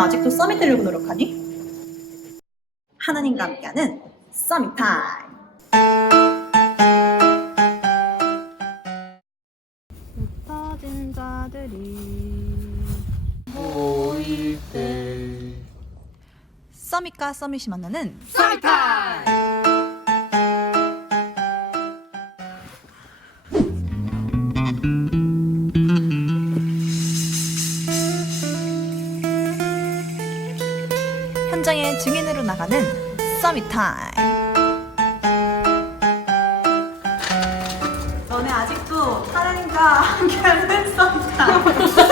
아직도 썸이 되려고 노력하니? 하나님과 함께하는 썸이 타임. 흩어진 자들이 모일 때 썸잇과 썸잇이 만나는 현장의 증인으로 나가는 썸잇 타임. 너네 아직도 하나님과 함께하는 썸잇 타임.